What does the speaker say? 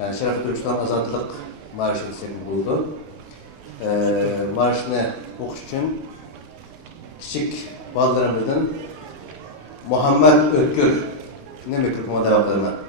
Yani Şeref Türkistan Azadlık Marşı isimli buldu. Marşını okuş için küçük ballarımızın Muhammed Ötkür ne mikrofona devam edelim.